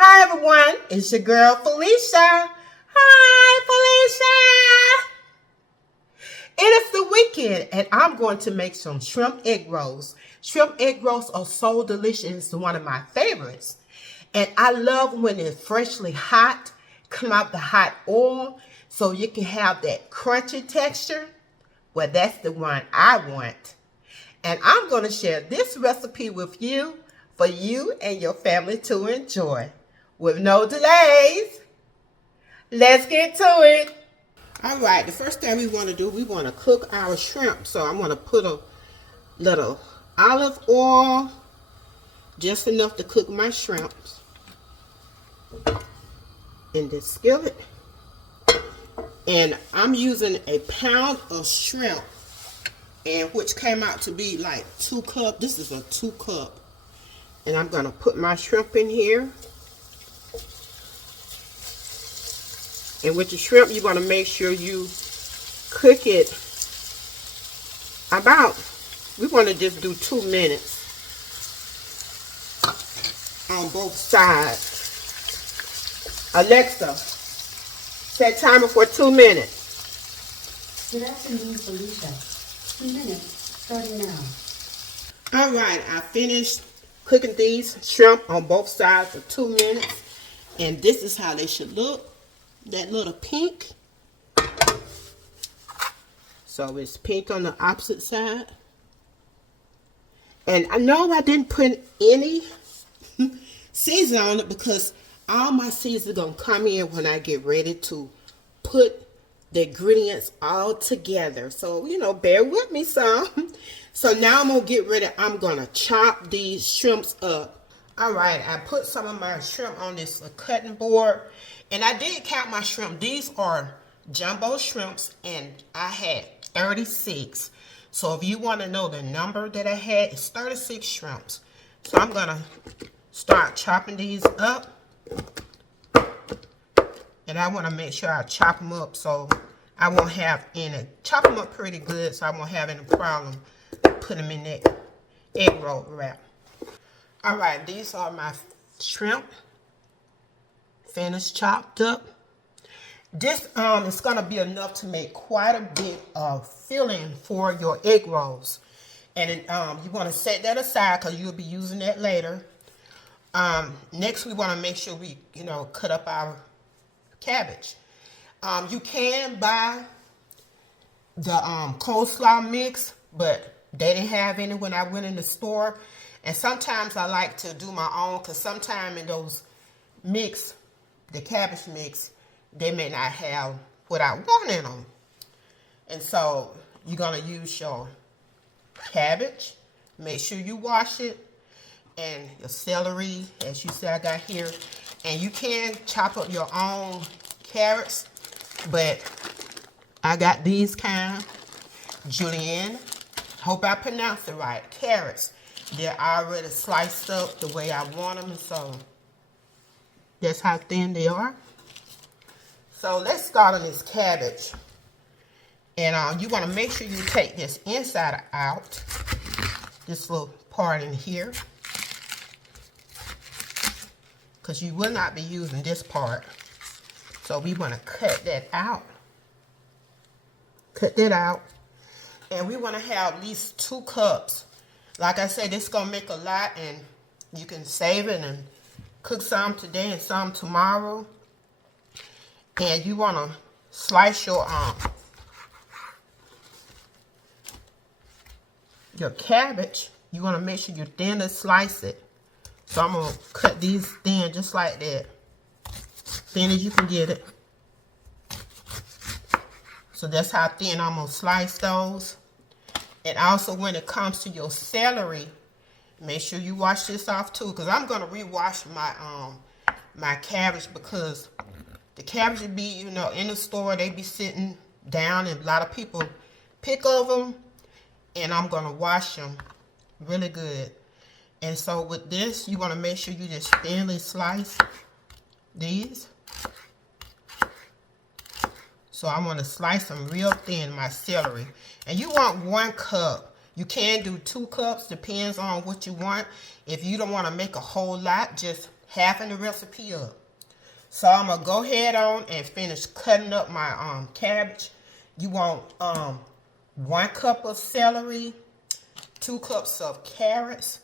Hi everyone, it's your girl Felicia. Hi Felicia. It is the weekend and I'm going to make some shrimp egg rolls. Shrimp egg rolls are so delicious. It's one of my favorites. And I love when it's freshly hot, come out the hot oil so you can have that crunchy texture. Well, that's the one I want. And I'm going to share this recipe with you for you and your family to enjoy. With no delays, let's get to it. All right, the first thing we want to do, we want to cook our shrimp. So I'm going to put a little olive oil, just enough to cook my shrimps, in this skillet. And I'm using a pound of shrimp, and which came out to be like 2 cups. This is a 2 cup. And I'm going to put my shrimp in here. And with the shrimp, you want to make sure you cook it about, we want to just do 2 minutes on both sides. Alexa, set timer for 2 minutes. Good afternoon, Felicia. 2 minutes, starting now. All right, I finished cooking these shrimp on both sides for 2 minutes. And this is how they should look. That little pink. So it's pink on the opposite side. And I know I didn't put any seasoning on it because all my seasoning is going to come in when I get ready to put the ingredients all together. So, you know, bear with me some. So now I'm going to get ready. I'm going to chop these shrimps up. All right, I put some of my shrimp on this cutting board. And I did count my shrimp. These are jumbo shrimps, and I had 36. So if you want to know the number that I had, it's 36 shrimps. So I'm going to start chopping these up. And I want to make sure I chop them up so I won't have any. Chop them up pretty good so I won't have any problem putting them in that egg roll wrap. All right, these are my shrimp. Finished chopped up. This is going to be enough to make quite a bit of filling for your egg rolls. And you want to set that aside because you'll be using that later. Next, we want to make sure we, cut up our cabbage. You can buy the coleslaw mix, but they didn't have any when I went in the store. And sometimes I like to do my own because sometimes in those mix, the cabbage mix, they may not have what I want in them. And so you're going to use your cabbage. Make sure you wash it. And your celery, as you see I got here. And you can chop up your own carrots. But I got these kind. Julienned. Hope I pronounced it right. Carrots. They're already sliced up the way I want them. So that's how thin they are. So let's start on this cabbage. And you want to make sure you take this inside out. This little part in here. Because you will not be using this part. So we want to cut that out. Cut that out. And we want to have at least 2 cups. Like I said, this is going to make a lot. And you can save it and cook some today and some tomorrow. And you want to slice your cabbage. You want to make sure you thinly slice it. So I'm going to cut these thin just like that. Thin as you can get it. So that's how thin I'm going to slice those. And also when it comes to your celery, make sure you wash this off too, because I'm going to rewash my cabbage because the cabbage would be, in the store, they be sitting down and a lot of people pick of them. And I'm going to wash them really good. And so with this, you want to make sure you just thinly slice these. So I want to slice them real thin, my celery. And you want 1 cup. You can do 2 cups, depends on what you want. If you don't want to make a whole lot, just halving the recipe up. So I'm gonna go ahead on and finish cutting up my cabbage. You want 1 cup of celery, 2 cups of carrots,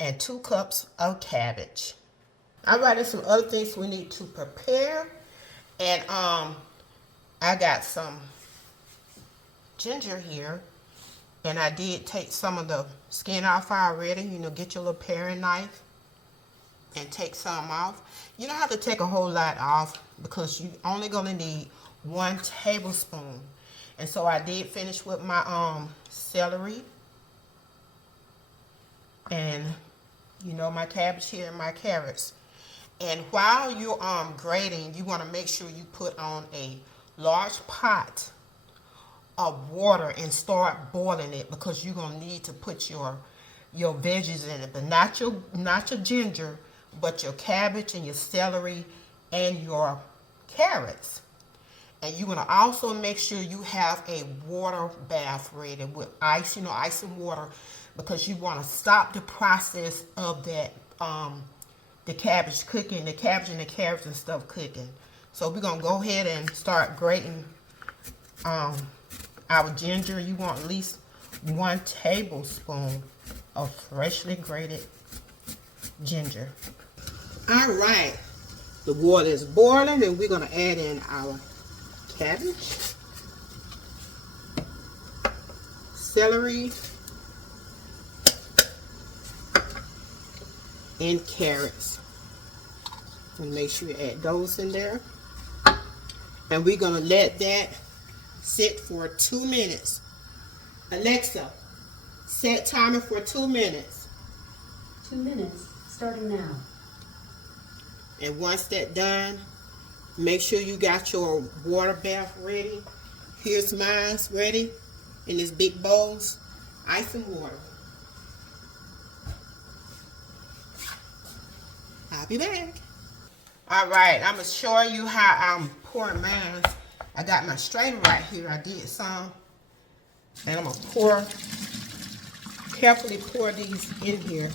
and 2 cups of cabbage. Alright, there's some other things we need to prepare. And I got some ginger here. And I did take some of the skin off already. You know, get your little paring knife and take some off. You don't have to take a whole lot off because you're only going to need 1 tablespoon. And so I did finish with my celery. And, you know, my cabbage here and my carrots. And while you're grating, you want to make sure you put on a large pot of water and start boiling it, because you're gonna need to put your veggies in it, but not your ginger, but your cabbage and your celery and your carrots. And you're gonna also make sure you have a water bath ready with ice, you know, ice and water, because you want to stop the process of that the cabbage cooking, the cabbage and the carrots and stuff cooking. So we're gonna go ahead and start grating our ginger. You want at least 1 tablespoon of freshly grated ginger. All right, the water is boiling, and we're gonna add in our cabbage, celery, and carrots. And make sure you add those in there. And we're gonna let that sit for 2 minutes. Alexa, set timer for 2 minutes. 2 minutes, starting now. And once that's done, make sure you got your water bath ready. Here's mine ready in this big bowls, ice and water. I'll be back. All right, I'm gonna show you how I'm pouring mine. I got my strainer right here. I did some. And I'm gonna carefully pour these in here.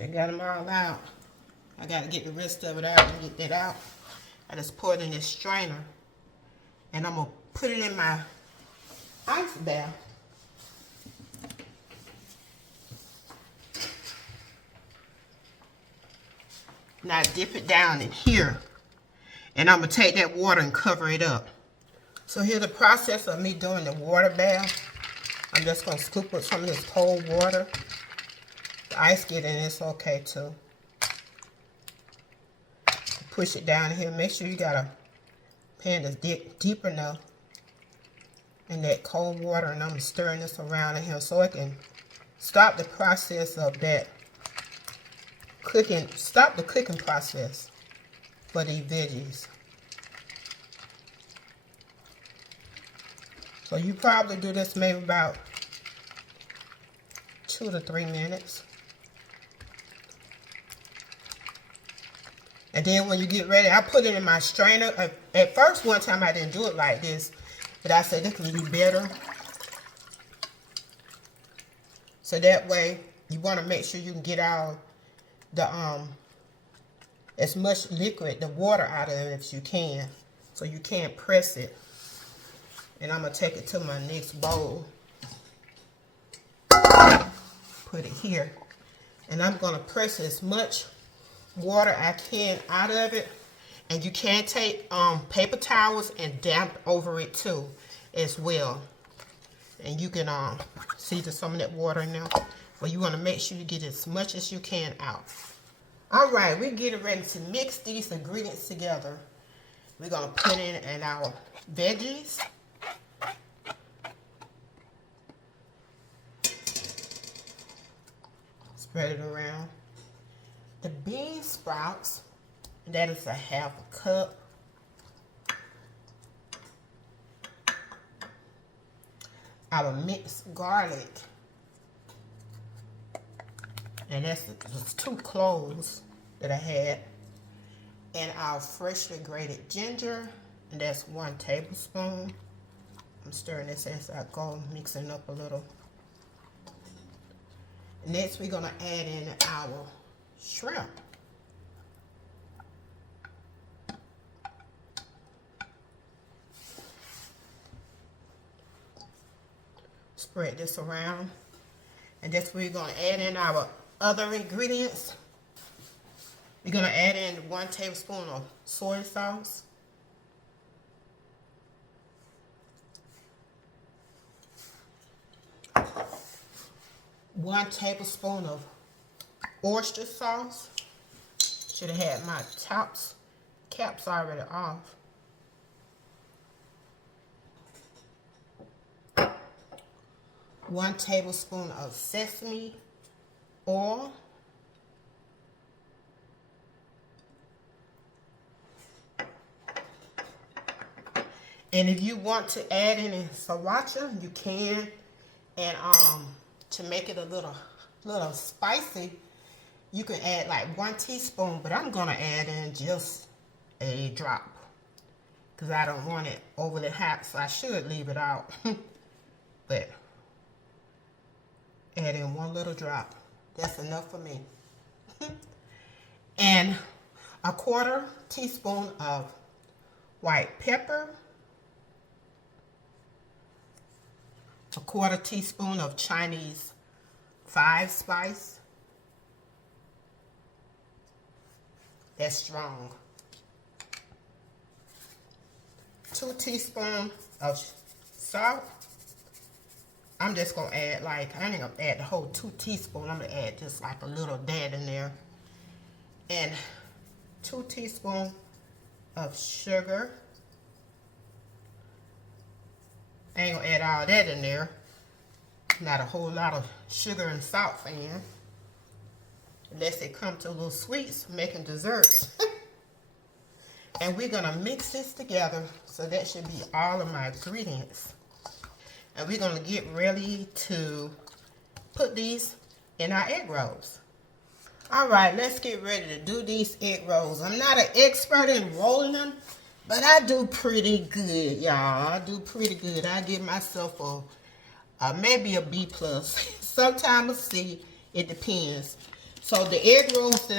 I got them all out. I gotta get the rest of it out and get that out. I just pour it in this strainer. And I'm gonna put it in my ice bath. Now dip it down in here. And I'm gonna take that water and cover it up. So here's the process of me doing the water bath. I'm just gonna scoop up some of this cold water. The ice get in, it's okay too. Push it down here. Make sure you got a pan that's deep enough in that cold water, and I'm stirring this around in here so it can stop the process of that cooking. Stop the cooking process for these veggies. So you probably do this maybe about 2 to 3 minutes. And then when you get ready, I put it in my strainer. At first, one time I didn't do it like this, but I said this could be better. So that way, you want to make sure you can get out the as much liquid, the water out of it as you can, so you can't press it. And I'm gonna take it to my next bowl. Put it here, and I'm gonna press as much water I can out of it. And you can take paper towels and damp over it too as well. And you can see there's some of that water in there. But you want to make sure you get as much as you can out. Alright, we're getting ready to mix these ingredients together. We're going to put in our veggies. Spread it around. The bean sprouts, that is a 1/2 cup. Our minced garlic, and that's 2 cloves. that I had. And our freshly grated ginger, and that's 1 tablespoon. I'm stirring this as I go, mixing up a little. Next, we're gonna add in our shrimp. Spread this around. And that's where we're gonna add in our other ingredients. We're gonna add in 1 tablespoon of soy sauce. 1 tablespoon of oyster sauce. Should have had my caps already off. 1 tablespoon of sesame oil. And if you want to add any sriracha, you can. And to make it a little spicy, you can add like 1 teaspoon, but I'm gonna add in just a drop because I don't want it overly hot, so I should leave it out. But add in 1 little drop. That's enough for me. And a 1/4 teaspoon of white pepper. A 1/4 teaspoon of Chinese 5 spice. That's strong. 2 teaspoons of salt. I'm just gonna add I ain't gonna add the whole 2 teaspoons. I'm gonna add just like a little dab in there. And 2 teaspoons of sugar. I ain't gonna add all that in there. Not a whole lot of sugar and salt fan. Unless it comes to little sweets, making desserts. And we're gonna mix this together. So that should be all of my ingredients. And we're gonna get ready to put these in our egg rolls. All right, let's get ready to do these egg rolls. I'm not an expert in rolling them, but I do pretty good, y'all. I do pretty good. I give myself maybe a B+. Sometimes a C. It depends. So the egg rolls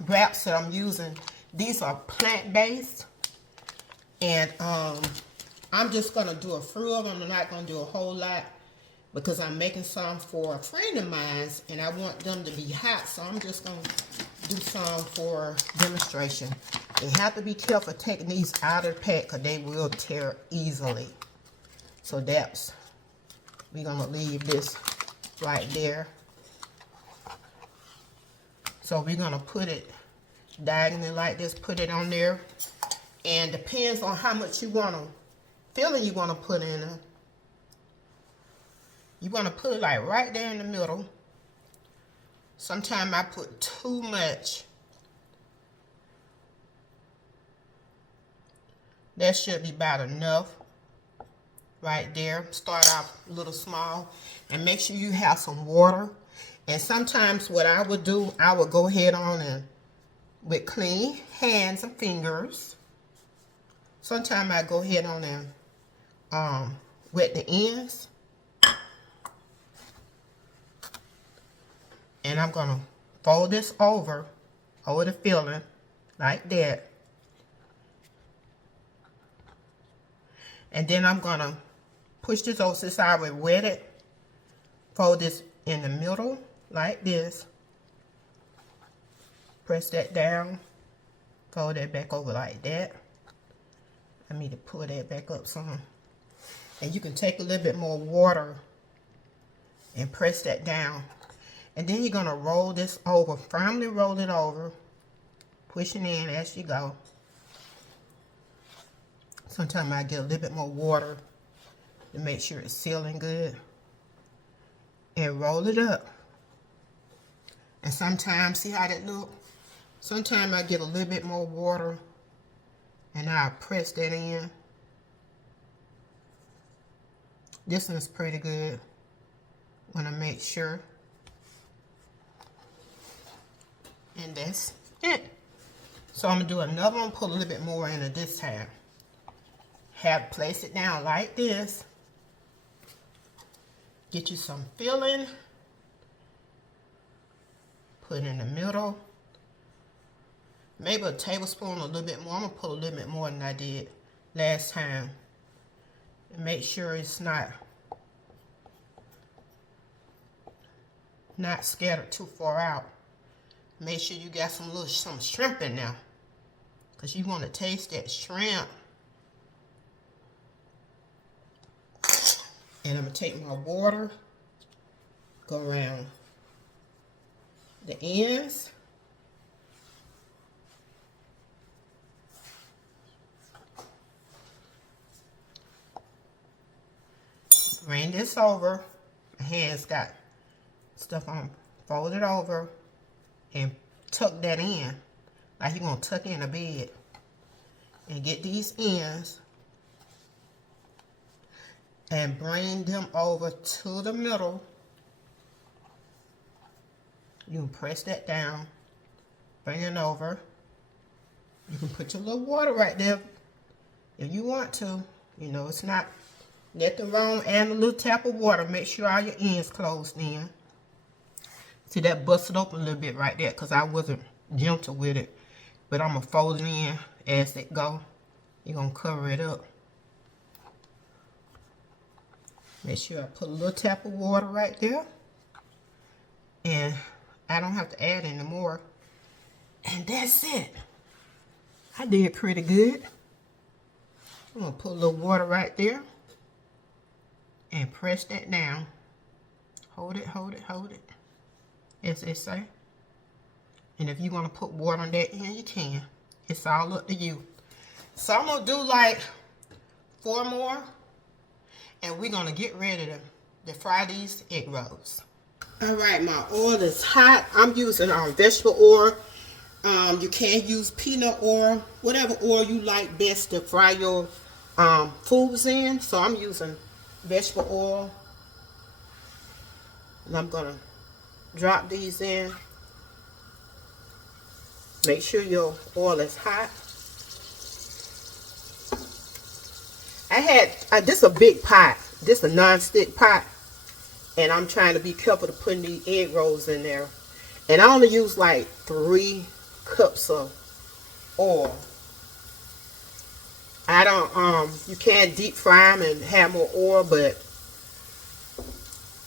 wraps that I'm using, these are plant-based. And I'm just going to do a few of them. I'm not going to do a whole lot because I'm making some for a friend of mine, and I want them to be hot. So I'm just going to do some for demonstration. You have to be careful taking these out of the pack because they will tear easily. So we're going to leave this right there. So we're going to put it diagonally like this, put it on there. And depends on how much filling you want to put in it. You want to put it like right there in the middle. Sometimes I put too much. That should be about enough right there. Start off a little small and make sure you have some water. And sometimes what I would do, I would go ahead on and with clean hands and fingers. Sometimes I go ahead on and wet the ends. And I'm going to fold this over the filling like that. And then I'm going to push this over since I already wet it. Fold this in the middle like this. Press that down. Fold that back over like that. I need to pull that back up some. And you can take a little bit more water and press that down. And then you're going to roll this over. Firmly roll it over. Pushing in as you go. Sometimes I get a little bit more water to make sure it's sealing good. And roll it up. And sometimes, see how that look? Sometimes I get a little bit more water and I'll press that in. This one's pretty good. Want to make sure. And that's So I'm gonna do another one, put a little bit more in it this time. Place it down like this. Get you some filling. Put in the middle. Maybe a tablespoon, a little bit more. I'm gonna put a little bit more than I did last time. And make sure it's not scattered too far out. Make sure you got some shrimp in there, because you want to taste that shrimp. And I'm going to take my water, go around the ends. Bring this over. My hands got stuff on. Fold it over and tuck that in like you're going to tuck in a bed. And get these ends and bring them over to the middle. You can press that down, bring it over. You can put your little water right there if you want to. You know, it's not nothing wrong. Add a little tap of water. Make sure all your ends closed in. See, that busted open a little bit right there because I wasn't gentle with it. But I'm going to fold it in as it go. You're going to cover it up. Make sure I put a little tap of water right there. And I don't have to add any more. And that's it. I did pretty good. I'm going to put a little water right there. And press that down. Hold it, hold it, hold it. As they say. And if you want to put water on that end, you can. It's all up to you. So I'm going to do like 4 more. And we're going to get ready to fry these egg rolls. All right, my oil is hot. I'm using vegetable oil. You can use peanut oil, whatever oil you like best to fry your foods in. So I'm using vegetable oil. And I'm going to drop these in. Make sure your oil is hot. This is a big pot. This is a non-stick pot. And I'm trying to be careful to put these egg rolls in there. And I only use like 3 cups of oil. I don't, you can deep fry them and have more oil, but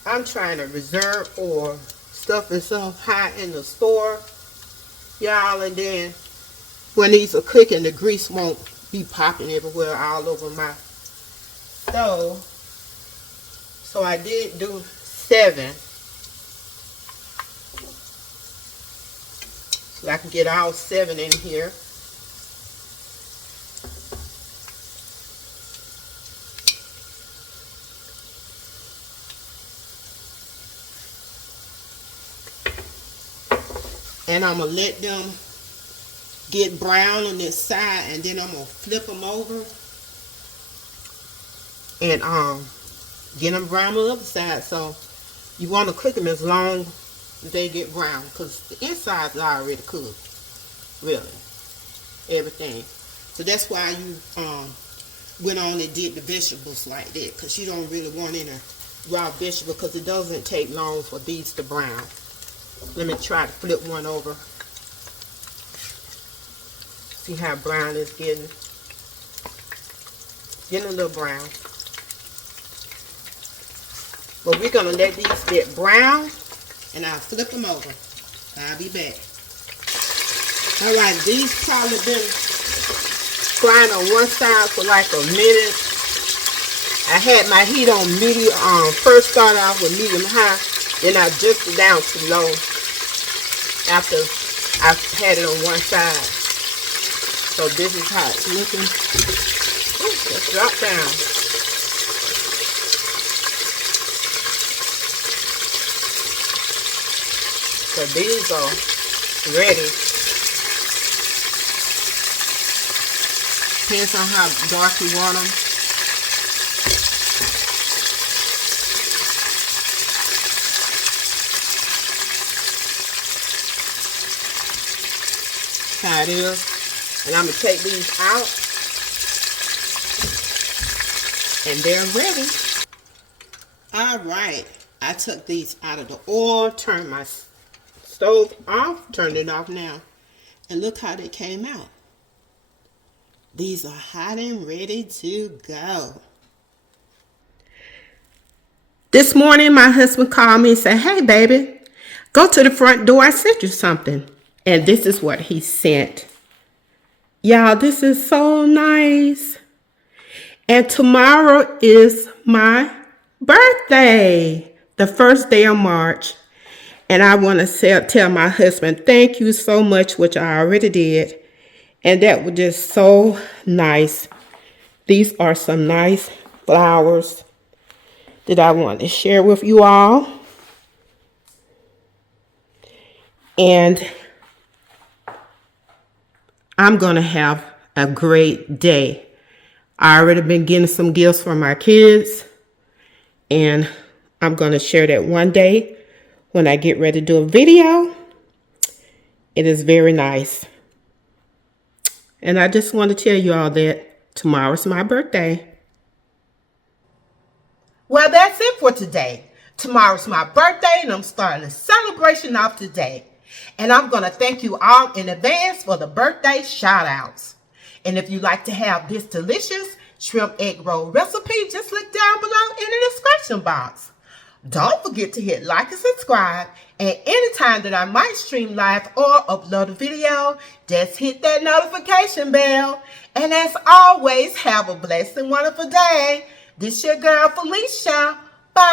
I'm trying to reserve oil. Stuff is so hot in the store, y'all, and then when these are cooking, the grease won't be popping everywhere all over my stove. So I did do 7. So I can get all 7 in here. And I'm going to let them get brown on this side, and then I'm going to flip them over and get them brown on the other side. So you want to cook them as long as they get brown, because the insides are already cooked, really, everything. So that's why you went on and did the vegetables like that, because you don't really want any raw vegetable, because it doesn't take long for these to brown. Let me try to flip one over. See how brown it's getting. Getting a little brown. But we're going to let these get brown, and I'll flip them over. I'll be back. Alright, these probably been frying on one side for like a minute. I had my heat on medium, first start off with medium high, then I adjusted it down to low after I've had it on one side. So this is how it's looking. Ooh, let's drop down. So these are ready. Depends on how dark you want them. how it is. And I'm going to take these out. And they're ready. All right. I took these out of the oil, turned my stove off, turned it off now. And look how they came out. These are hot and ready to go. This morning, my husband called me and said, hey, baby, go to the front door. I sent you something. And this is what he sent. Y'all, this is so nice. And tomorrow is my birthday, the first day of March. And I want to tell my husband, thank you so much, which I already did. And that was just so nice. These are some nice flowers that I want to share with you all. And I'm going to have a great day. I already been getting some gifts for my kids. And I'm going to share that one day when I get ready to do a video. It is very nice. And I just want to tell you all that tomorrow's my birthday. Well, that's it for today. Tomorrow's my birthday, and I'm starting a celebration off today. And I'm going to thank you all in advance for the birthday shout-outs. And if you'd like to have this delicious shrimp egg roll recipe, just look down below in the description box. Don't forget to hit like and subscribe. And anytime that I might stream live or upload a video, just hit that notification bell. And as always, have a blessed and wonderful day. This your girl, Felicia. Bye.